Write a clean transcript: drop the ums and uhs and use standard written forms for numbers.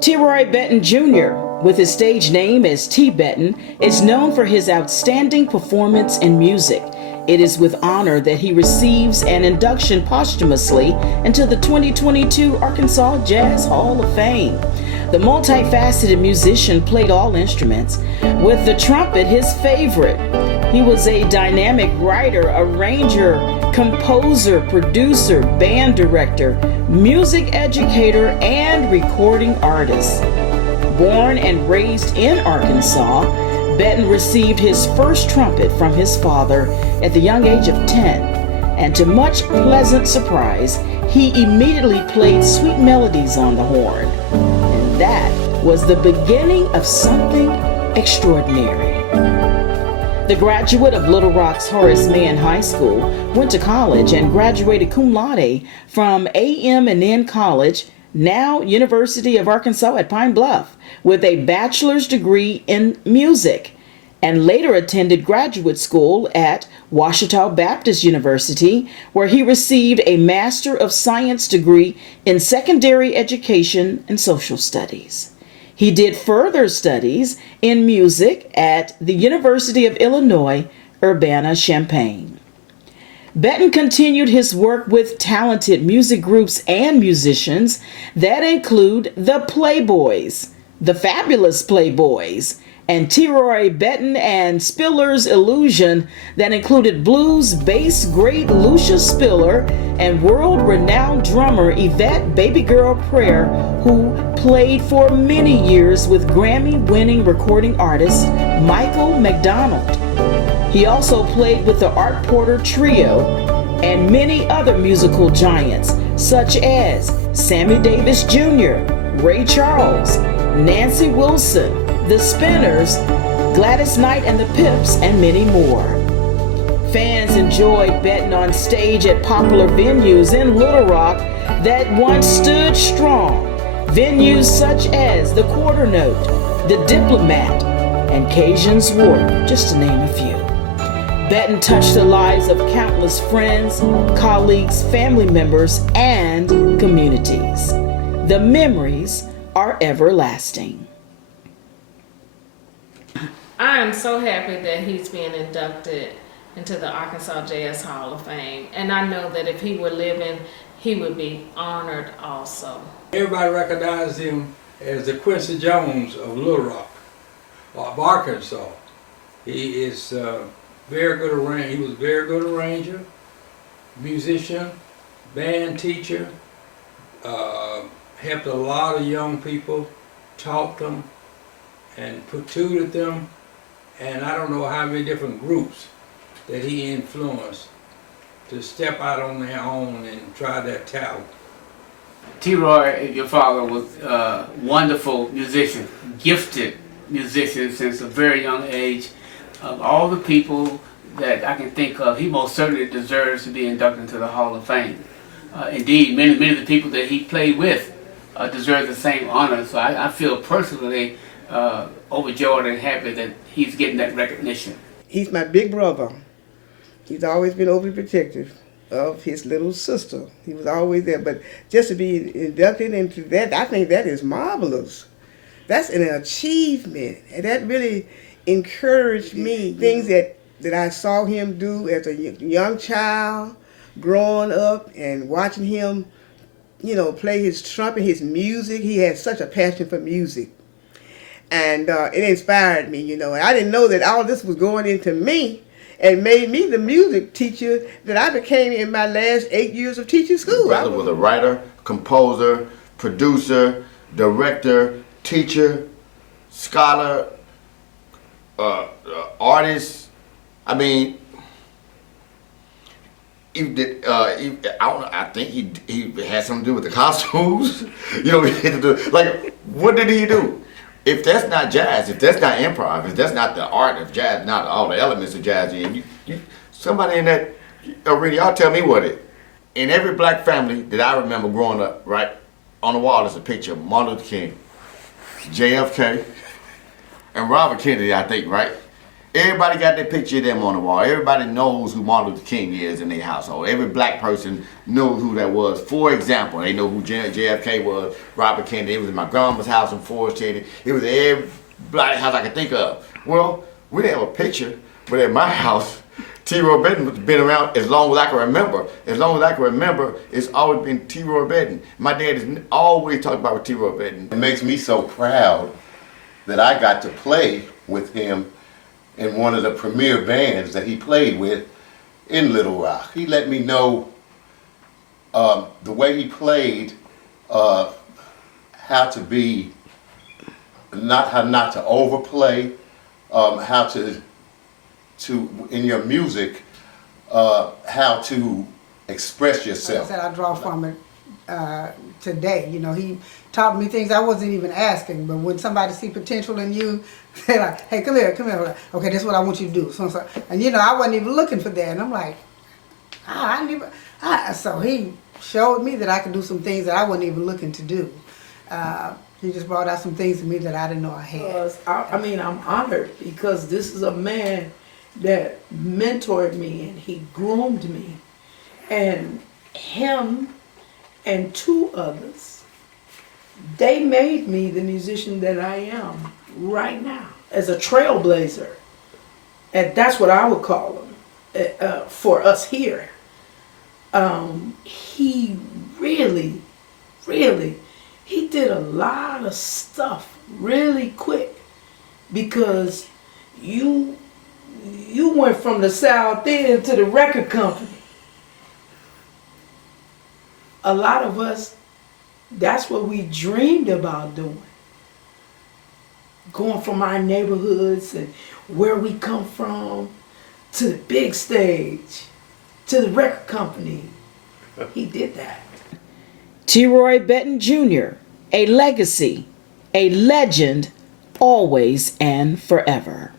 TeRoy Betton Jr., with his stage name as T. Betton, is known for his outstanding performance in music. It is with honor that he receives an induction posthumously into the 2022 Arkansas Jazz Hall of Fame. The multifaceted musician played all instruments, with the trumpet his favorite. He was a dynamic writer, arranger, composer, producer, band director, music educator, and recording artist. Born and raised in Arkansas, Betton received his first trumpet from his father at the young age of 10, and to much pleasant surprise, he immediately played sweet melodies on the horn. And that was the beginning of something extraordinary. The graduate of Little Rock's Horace Mann High School went to college and graduated cum laude from AM&N College, now University of Arkansas at Pine Bluff, with a bachelor's degree in music, and later attended graduate school at Ouachita Baptist University, where he received a Master of Science degree in secondary education and social studies. He did further studies in music at the University of Illinois, Urbana-Champaign. Betton continued his work with talented music groups and musicians that include the Playboys, the Fabulous Playboys, and TeRoy Betton and Spiller's Illusion that included blues bass great Lucia Spiller and world-renowned drummer Yvette Baby Girl Prayer, who played for many years with Grammy-winning recording artist Michael McDonald. He also played with the Art Porter Trio and many other musical giants such as Sammy Davis Jr., Ray Charles, Nancy Wilson, The Spinners, Gladys Knight and the Pips, and many more. Fans enjoyed Betton on stage at popular venues in Little Rock that once stood strong. Venues such as the Quarter Note, the Diplomat, and Cajun's Wharf, just to name a few. Betton touched the lives of countless friends, colleagues, family members, and communities. The memories are everlasting. I am so happy that he's being inducted into the Arkansas Jazz Hall of Fame, and I know that if he were living, he would be honored also. Everybody recognized him as the Quincy Jones of Little Rock, of Arkansas. He is very good arranger. He was a very good arranger, musician, band teacher, helped a lot of young people, taught them, and tutored them, and I don't know how many different groups that he influenced to step out on their own and try their talent. TeRoy, your father, was a wonderful musician, gifted musician since a very young age. Of all the people that I can think of, he most certainly deserves to be inducted into the Hall of Fame. Indeed, many of the people that he played with deserve the same honor. So I feel personally overjoyed and happy that he's getting that recognition. He's my big brother. He's always been overly protective of his little sister. He was always there. But just to be inducted into that, I think that is marvelous. That's an achievement. And that really encouraged me. Things that I saw him do as a young child, growing up and watching him, play his trumpet, his music. He had such a passion for music. And it inspired me, And I didn't know that all this was going into me and made me the music teacher that I became in my last 8 years of teaching school. My brother was a writer, composer, producer, director, teacher, scholar, artist. I mean, he did. I think he had something to do with the costumes. Like, what did he do? If that's not jazz, if that's not improv, if that's not the art of jazz, not all the elements of jazz, somebody in that arena, y'all tell me what it. In every black family that I remember growing up, right, on the wall is a picture of Martin Luther King, JFK, and Robert Kennedy, I think, right? Everybody got their picture of them on the wall. Everybody knows who Martin Luther King is in their household. Every black person knows who that was. For example, they know who JFK was, Robert Kennedy. It was in my grandma's house in Forest City. It was in every black house I could think of. Well, we didn't have a picture, but at my house, TeRoy Betton has been around as long as I can remember. As long as I can remember, it's always been TeRoy Betton. My dad has always talked about TeRoy Betton. It makes me so proud that I got to play with him in one of the premier bands that he played with in Little Rock. He let me know the way he played, how to be, how not to overplay, how to in your music, how to express yourself. Like I said, I draw from it today. You know, he taught me things I wasn't even asking, but when somebody see potential in you, they're like, hey, come here. Okay, this is what I want you to do. So, and you know, I wasn't even looking for that. And I'm like, so he showed me that I could do some things that I wasn't even looking to do. He just brought out some things to me that I didn't know I had. I'm honored because this is a man that mentored me and he groomed me. And him and two others, they made me the musician that I am right now as a trailblazer. And that's what I would call him for us here. He really, he did a lot of stuff really quick because you went from the South End to the record company. A lot of us, that's what we dreamed about doing. Going from our neighborhoods and where we come from to the big stage, to the record company. He did that. TeRoy Betton Jr., a legacy, a legend, always and forever.